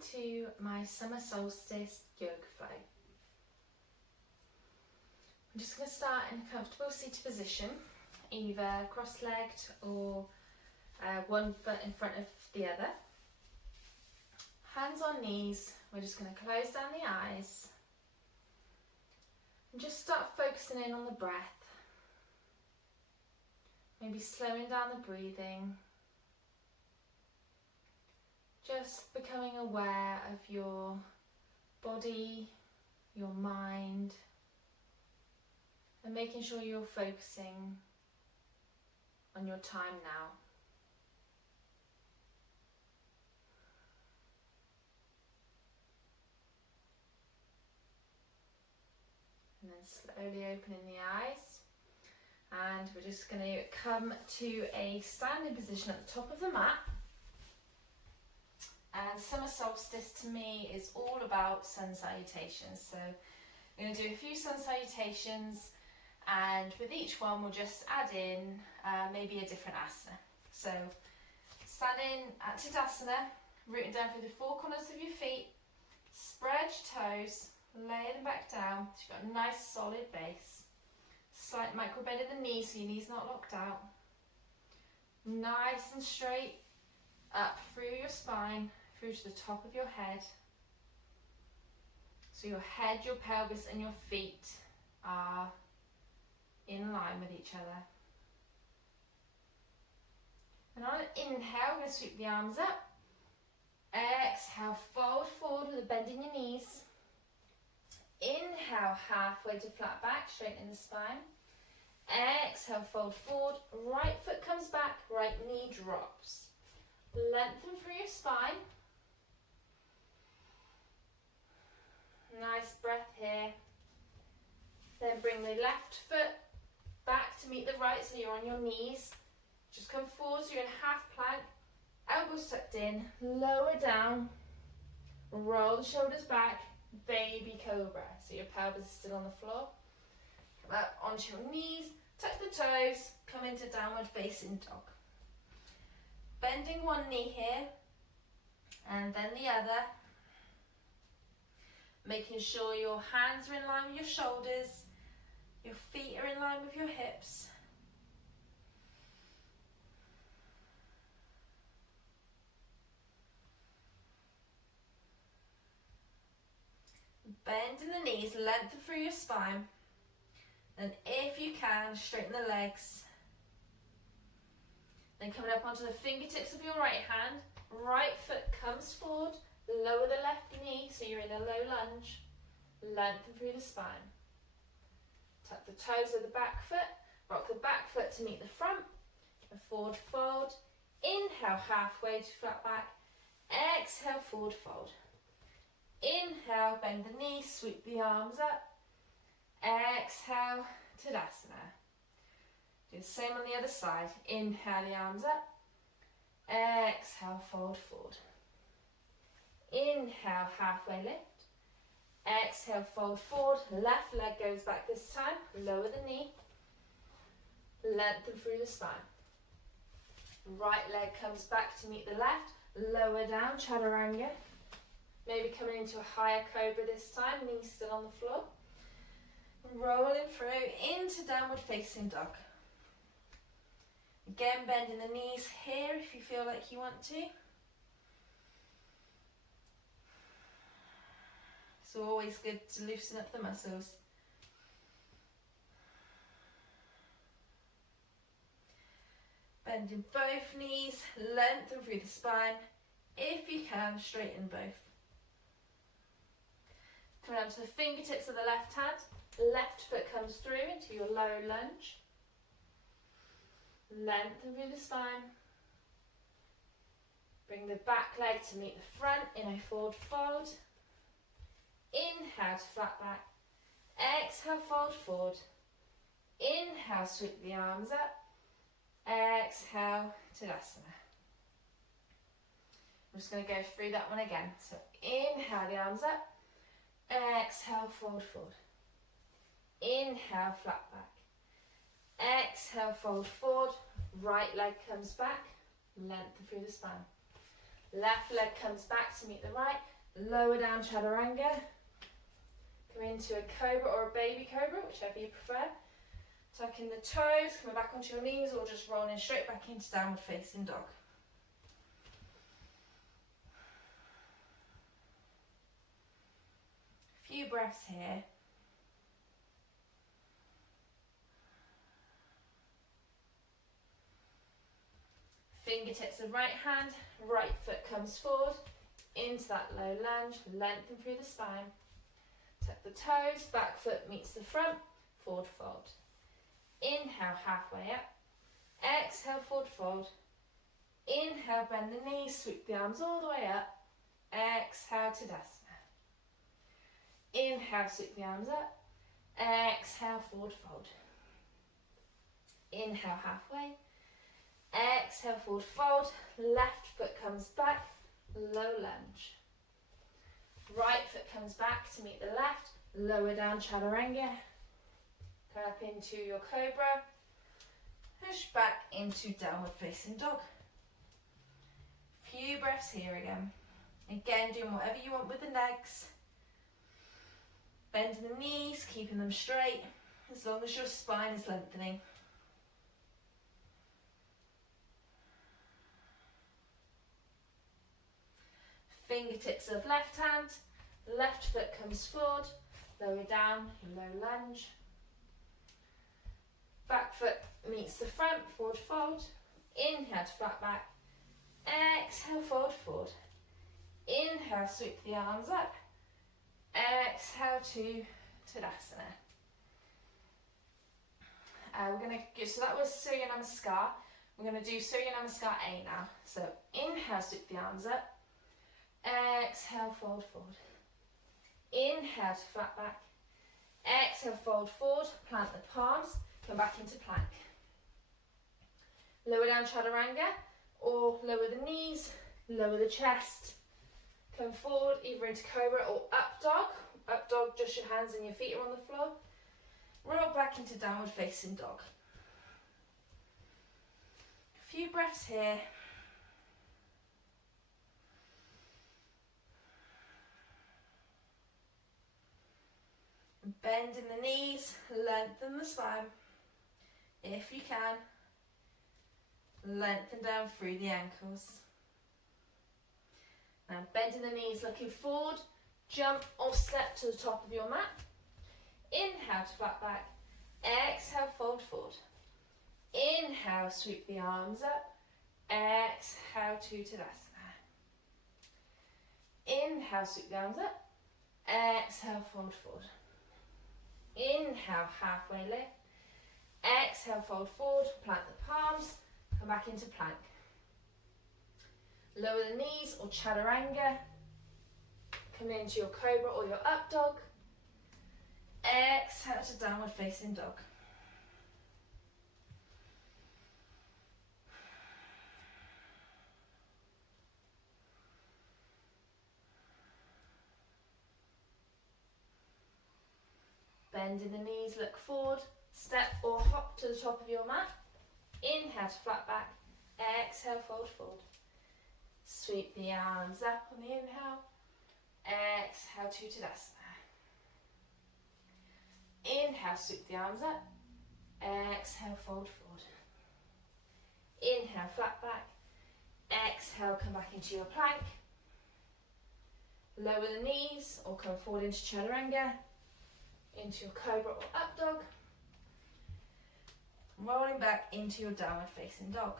to my Summer Solstice yoga flow. I'm just going to start in a comfortable seated position, either cross-legged or one foot in front of the other. Hands on knees, we're just going to close down the eyes and just start focusing in on the breath. Maybe slowing down the breathing. Just becoming aware of your body, your mind, and making sure you're focusing on your time now. And then slowly opening the eyes. And we're just going to come to a standing position at the top of the mat. And Summer Solstice to me is all about sun salutations. So we're going to do a few sun salutations, and with each one we'll just add in maybe a different asana. So standing at Tadasana, rooting down through the four corners of your feet, spread your toes, lay them back down so you've got a nice solid base. Slight micro bend of the knees so your knee's not locked out. Nice and straight up through your spine, through to the top of your head. So your head, your pelvis and your feet are in line with each other. And on an inhale, we're going to sweep the arms up. Exhale, fold forward with a bend in your knees. Inhale, halfway to flat back, straighten the spine. Exhale, fold forward, right foot comes back, right knee drops. Lengthen through your spine. Nice breath here. Then bring the left foot back to meet the right, so you're on your knees. Just come forward so you're in half plank, elbows tucked in, lower down, roll the shoulders back, baby cobra. So your pelvis is still on the floor. Come up onto your knees, tuck the toes, come into downward facing dog. Bending one knee here and then the other. Making sure your hands are in line with your shoulders, your feet are in line with your hips. Bend in the knees, lengthen through your spine. And if you can, straighten the legs. Then coming up onto the fingertips of your right hand, right foot comes forward, lower the left knee so you're in a low lunge, lengthen through the spine. Tuck the toes of the back foot, rock the back foot to meet the front, and forward fold. Inhale, halfway to flat back, exhale, forward fold. Inhale, bend the knee, sweep the arms up, exhale, Tadasana. Do the same on the other side. Inhale the arms up. Exhale, fold forward. Inhale, halfway lift. Exhale, fold forward. Left leg goes back this time. Lower the knee. Lengthen through the spine. Right leg comes back to meet the left. Lower down, chaturanga. Maybe coming into a higher cobra this time. Knees still on the floor. Rolling through into downward facing dog. Again, bending the knees here if you feel like you want to. It's always good to loosen up the muscles. Bending both knees, lengthen through the spine. If you can, straighten both. Come down to the fingertips of the left hand. Left foot comes through into your low lunge. Lengthen through the spine. Bring the back leg to meet the front in a forward fold. Inhale to flat back. Exhale, fold forward. Inhale, sweep the arms up. Exhale, Tadasana. I'm just going to go through that one again. So inhale the arms up. Exhale, fold forward. Inhale, flat back. Exhale, fold forward. Right leg comes back. Lengthen through the spine. Left leg comes back to meet the right. Lower down chaturanga. Come into a cobra or a baby cobra, whichever you prefer. Tucking the toes, coming back onto your knees, or just rolling straight back into downward facing dog. A few breaths here. Fingertips of right hand, right foot comes forward, into that low lunge, lengthen through the spine. Tuck the toes, back foot meets the front, forward fold. Inhale, halfway up. Exhale, forward fold. Inhale, bend the knees, sweep the arms all the way up. Exhale, Tadasana. Inhale, sweep the arms up. Exhale, forward fold. Inhale, halfway. Exhale, forward fold. Left foot comes back, low lunge. Right foot comes back to meet the left, lower down chaturanga. Come up into your cobra. Push back into downward facing dog. Few breaths here again. Again, doing whatever you want with the legs. Bending the knees, keeping them straight, as long as your spine is lengthening. Fingertips of left hand, left foot comes forward, lower down, low lunge. Back foot meets the front, forward fold. Inhale to flat back. Exhale, forward fold. Inhale, sweep the arms up. Exhale to Tadasana. We're going to, so that was Surya Namaskar. We're going to do Surya Namaskar A now. So inhale, sweep the arms up. Exhale, fold forward. Inhale to flat back. Exhale, fold forward. Plant the palms. Come back into plank. Lower down chaturanga or lower the knees, lower the chest. Come forward either into cobra or up dog. Up dog, just your hands and your feet are on the floor. Roll back into downward facing dog. A few breaths here. Bend in the knees, lengthen the spine. If you can, lengthen down through the ankles. Now bending the knees, looking forward, jump or step to the top of your mat. Inhale to flat back, exhale, fold forward. Inhale, sweep the arms up, exhale to Tadasana. Inhale, sweep the arms up, exhale, fold forward. Inhale, halfway lift. Exhale, fold forward, plant the palms, come back into plank. Lower the knees or chaturanga. Come into your cobra or your up dog. Exhale to downward facing dog. Bend in the knees, look forward, step or hop to the top of your mat. Inhale to flat back, exhale, fold forward. Sweep the arms up on the inhale, exhale to Tadasana. Inhale, sweep the arms up, exhale, fold forward. Inhale, flat back, exhale, come back into your plank. Lower the knees or come forward into chaturanga. Into your cobra or up dog. Rolling back into your downward facing dog.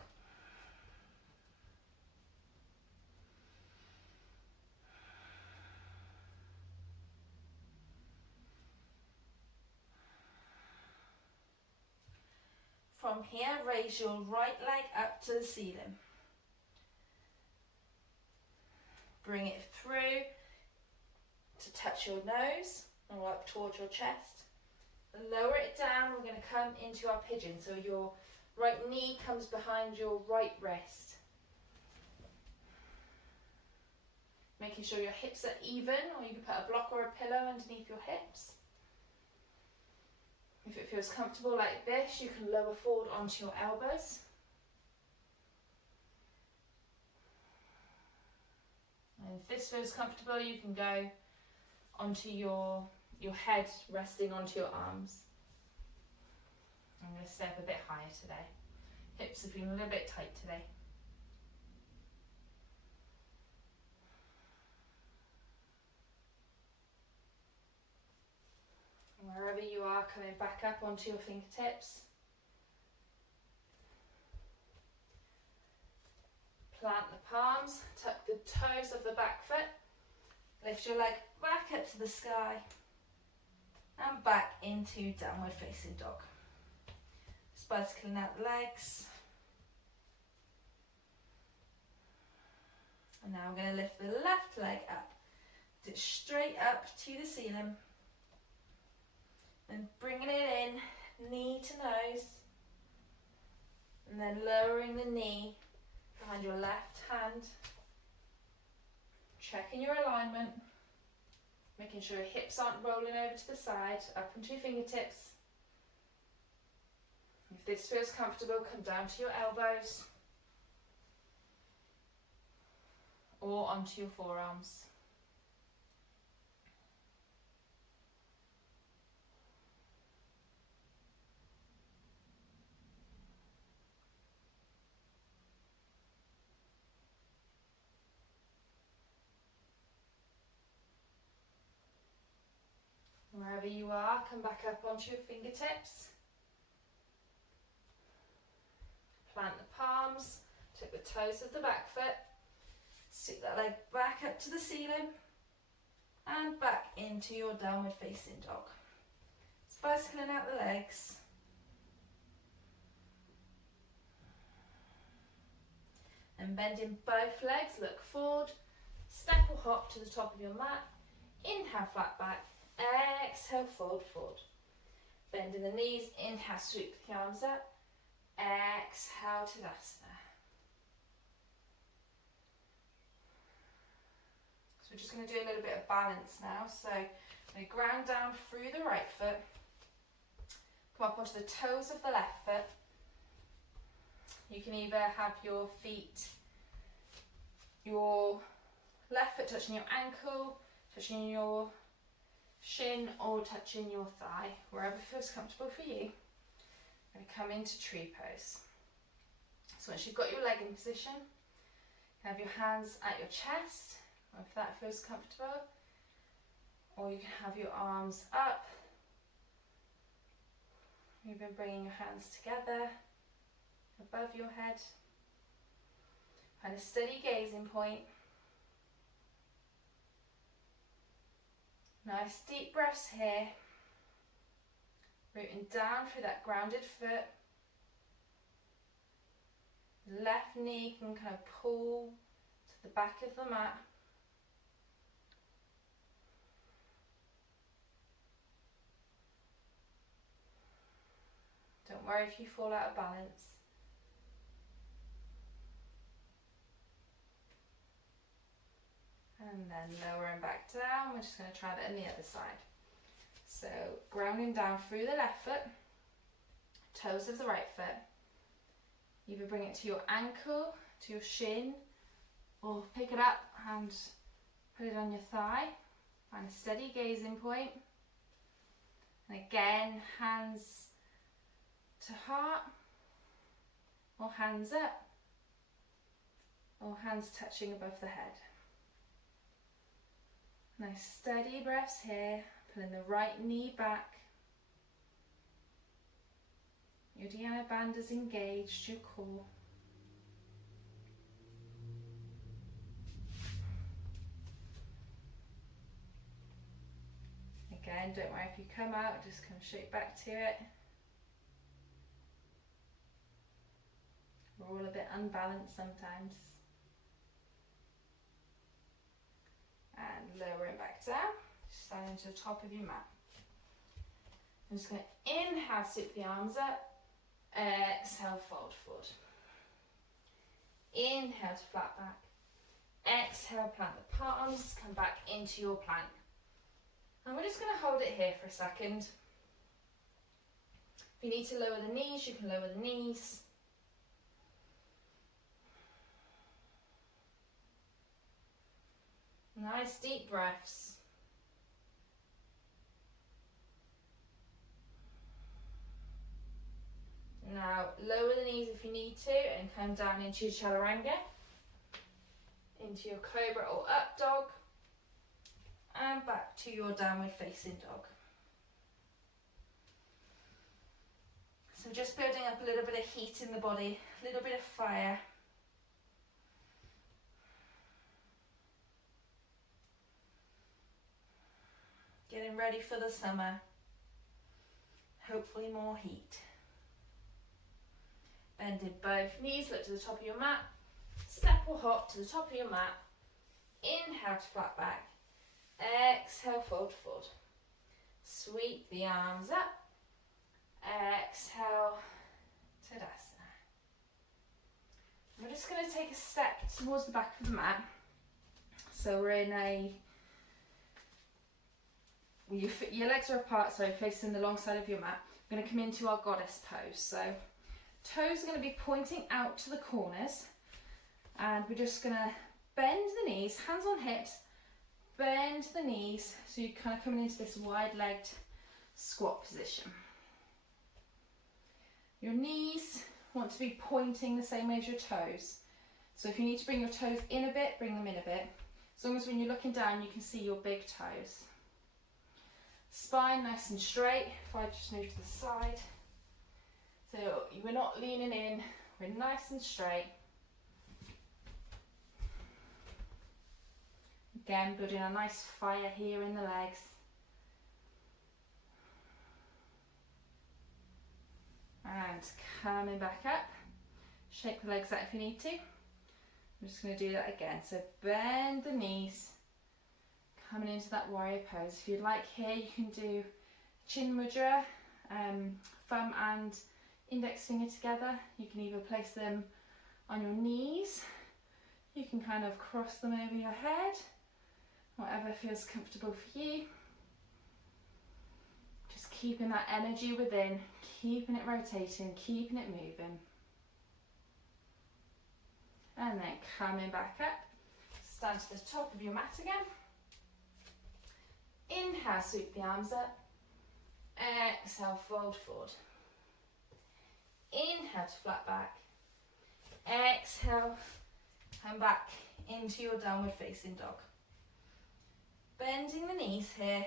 From here, raise your right leg up to the ceiling. Bring it through to touch your nose. And up towards your chest. Lower it down, we're going to come into our pigeon. So your right knee comes behind your right wrist. Making sure your hips are even, or you can put a block or a pillow underneath your hips. If it feels comfortable like this, you can lower forward onto your elbows. And if this feels comfortable, you can go onto your head resting onto your arms. I'm going to step a bit higher today. Hips are feeling a little bit tight today. Wherever you are, coming back up onto your fingertips. Plant the palms, tuck the toes of the back foot. Lift your leg back up to the sky and back into downward facing dog. Just bicycling out the legs. And now I'm going to lift the left leg up, sit straight up to the ceiling. And bringing it in, knee to nose. And then lowering the knee behind your left hand. Checking your alignment. Making sure your hips aren't rolling over to the side, up onto your fingertips. If this feels comfortable, come down to your elbows. Or onto your forearms. Wherever you are, come back up onto your fingertips. Plant the palms, tuck the toes of the back foot. Stick that leg back up to the ceiling and back into your downward facing dog. Just bicycling out the legs. And bending both legs, look forward. Step or hop to the top of your mat. Inhale, flat back. Exhale, fold forward. Bending the knees, inhale, sweep the arms up. Exhale, Tadasana. So we're just going to do a little bit of balance now. So we ground down through the right foot. Come up onto the toes of the left foot. You can either have your feet, your left foot touching your ankle, touching your shin, or touching your thigh, wherever feels comfortable for you. And come into tree pose. So once you've got your leg in position, you can have your hands at your chest, if that feels comfortable, or you can have your arms up. You've been bringing your hands together above your head. Find a steady gazing point. Nice deep breaths here. Rooting down through that grounded foot. Left knee can kind of pull to the back of the mat. Don't worry if you fall out of balance. And then lowering back down. We're just going to try that on the other side. So grounding down through the left foot, toes of the right foot. Either bring it to your ankle, to your shin, or pick it up and put it on your thigh. Find a steady gazing point. And again, hands to heart, or hands up, or hands touching above the head. Nice steady breaths here, pulling the right knee back. Your Dhyana band is engaged, your core. Again, don't worry if you come out, just come straight back to it. We're all a bit unbalanced sometimes. And lowering back down, standing to the top of your mat. I'm just going to inhale, sweep the arms up. Exhale, fold forward. Inhale to flat back. Exhale, plant the palms, come back into your plank. And we're just going to hold it here for a second. If you need to lower the knees, you can lower the knees. Nice deep breaths. Now lower the knees if you need to and come down into your chaturanga, into your cobra or up dog, and back to your downward facing dog. So just building up a little bit of heat in the body, a little bit of fire. Getting ready for the summer. Hopefully more heat. Bending both knees, look to the top of your mat. Step or hop to the top of your mat. Inhale to flat back. Exhale, fold forward. Sweep the arms up. Exhale, Tadasana. We're just going to take a step towards the back of the mat. So we're in a, your legs are apart, so facing the long side of your mat. We're going to come into our goddess pose. So toes are going to be pointing out to the corners, and we're just going to bend the knees, hands on hips, bend the knees, so you're kind of coming into this wide-legged squat position. Your knees want to be pointing the same way as your toes. So if you need to bring your toes in a bit, bring them in a bit. As long as when you're looking down, you can see your big toes. Spine nice and straight. If I just move to the side. So we're not leaning in, we're nice and straight. Again, building a nice fire here in the legs. And coming back up. Shake the legs out if you need to. I'm just going to do that again. So bend the knees, coming into that warrior pose. If you'd like here, you can do chin mudra, thumb and index finger together. You can either place them on your knees, you can kind of cross them over your head, whatever feels comfortable for you. Just keeping that energy within, keeping it rotating, keeping it moving. And then coming back up, stand to the top of your mat again. Inhale, sweep the arms up. Exhale, fold forward. Inhale to flat back. Exhale, come back into your downward facing dog. Bending the knees here.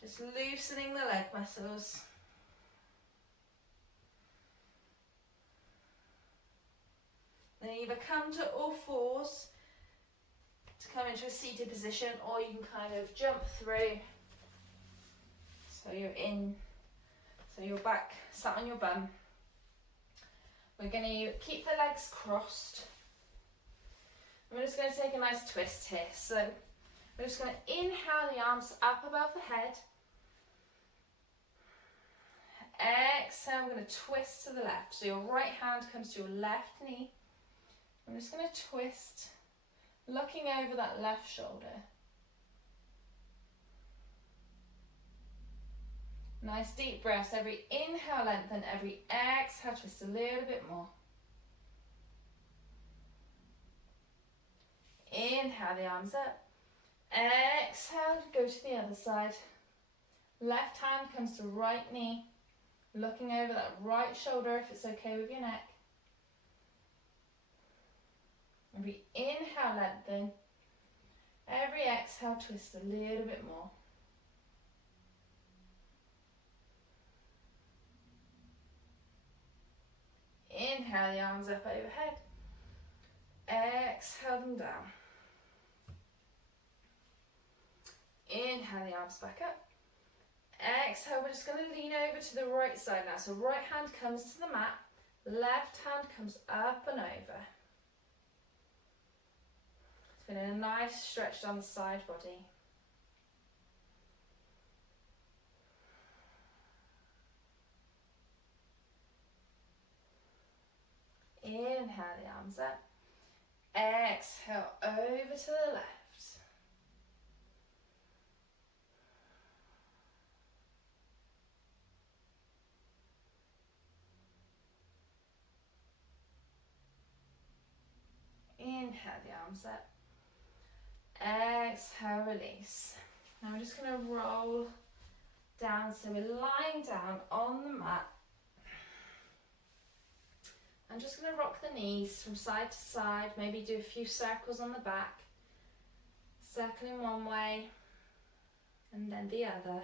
Just loosening the leg muscles. Then either come to all fours to come into a seated position, or you can kind of jump through. So you're in, so you're back, sat on your bum. We're going to keep the legs crossed. We're just going to take a nice twist here. So we're just going to inhale the arms up above the head. Exhale, I'm going to twist to the left. So your right hand comes to your left knee. I'm just going to twist, looking over that left shoulder. Nice deep breaths. Every inhale, lengthen. Every exhale, twist a little bit more. Inhale the arms up. Exhale, go to the other side. Left hand comes to right knee, looking over that right shoulder if it's okay with your neck. Every inhale, lengthen. Every exhale, twist a little bit more. Inhale the arms up overhead. Exhale them down. Inhale the arms back up. Exhale, we're just going to lean over to the right side now. So right hand comes to the mat, left hand comes up and over. Feeling a nice stretch down the side body. Inhale the arms up. Exhale over to the left. Inhale the arms up. Exhale, release. Now we're just going to roll down, so we're lying down on the mat. I'm just going to rock the knees from side to side, maybe do a few circles on the back, circling one way and then the other.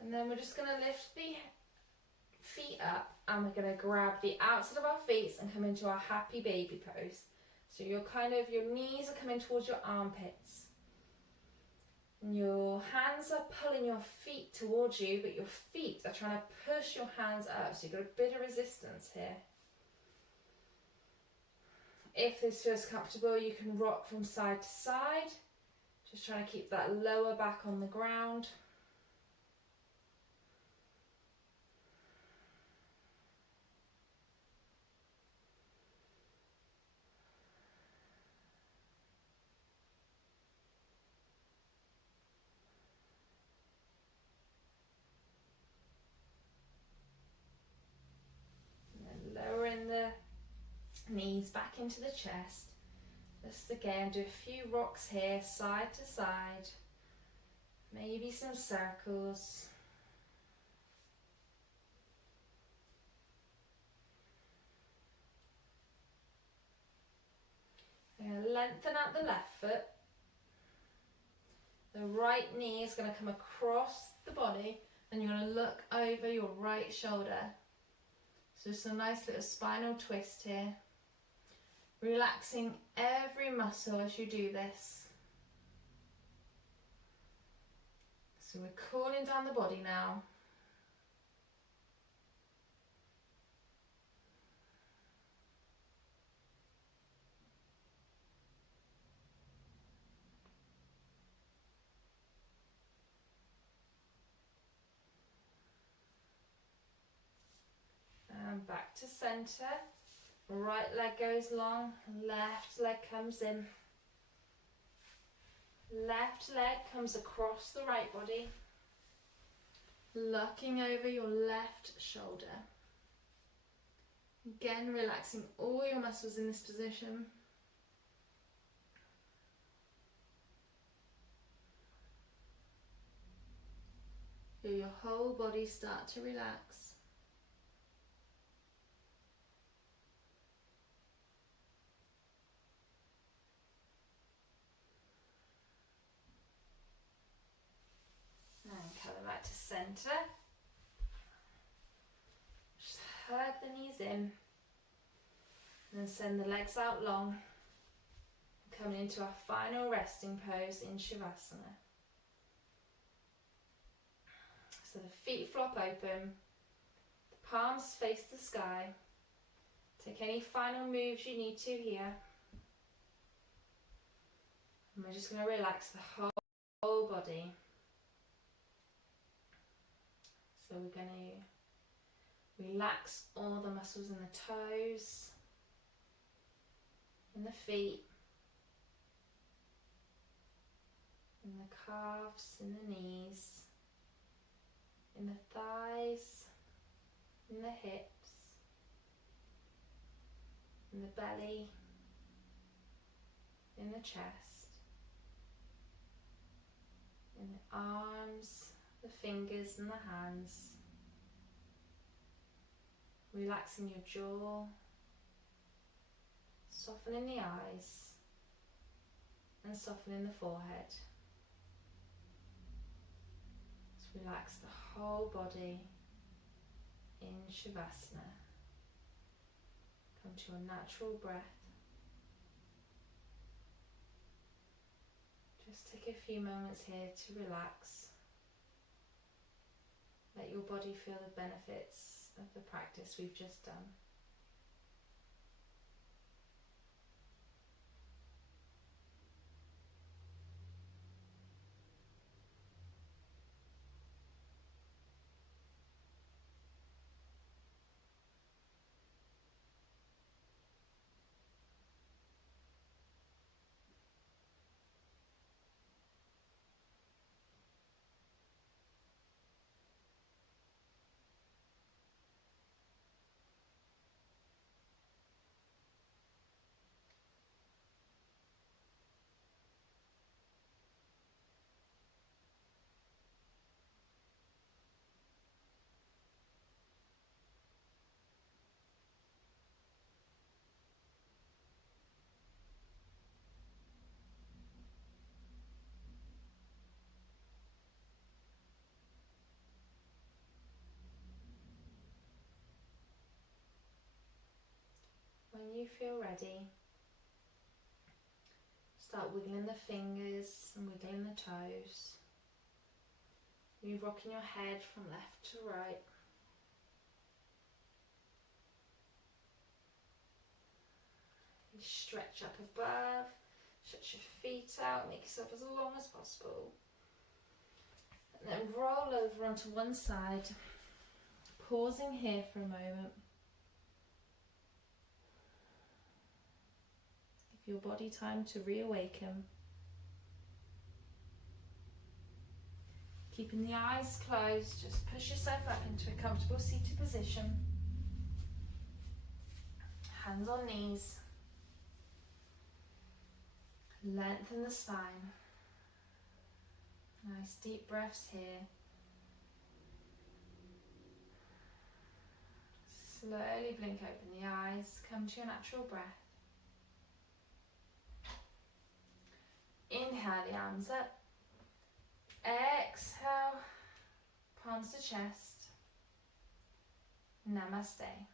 And then we're just going to lift the feet up and we're going to grab the outside of our feet and come into our happy baby pose. So your knees are coming towards your armpits. And your hands are pulling your feet towards you, but your feet are trying to push your hands up. So you've got a bit of resistance here. If this feels comfortable, you can rock from side to side. Just trying to keep that lower back on the ground. Lowering the knees back into the chest. Just again, do a few rocks here, side to side. Maybe some circles. We're going to lengthen out the left foot. The right knee is going to come across the body and you're going to look over your right shoulder. So just a nice little spinal twist here. Relaxing every muscle as you do this. So we're cooling down the body now. And back to centre. Right leg goes long, left leg comes in. Left leg comes across the right body. Looking over your left shoulder. Again, relaxing all your muscles in this position. Feel your whole body start to relax. And come back to centre. Just hug the knees in. And then send the legs out long. Coming into our final resting pose in Shavasana. So the feet flop open. The palms face the sky. Take any final moves you need to here. And we're just going to relax the whole body. So we're going to relax all the muscles in the toes, in the feet, in the calves, in the knees, in the thighs, in the hips, in the belly, in the chest, in the arms, the fingers and the hands, relaxing your jaw, softening the eyes and softening the forehead. Just relax the whole body in Shavasana. Come to your natural breath. Just take a few moments here to relax. Let your body feel the benefits of the practice we've just done. When you feel ready, start wiggling the fingers and wiggling the toes. Move rocking your head from left to right. You stretch up above, stretch your feet out, make yourself as long as possible. And then roll over onto one side, pausing here for a moment. Give your body time to reawaken. Keeping the eyes closed, just push yourself up into a comfortable seated position. Hands on knees. Lengthen the spine. Nice deep breaths here. Slowly blink open the eyes, come to your natural breath. Inhale the arms up. Exhale, palms to chest. Namaste.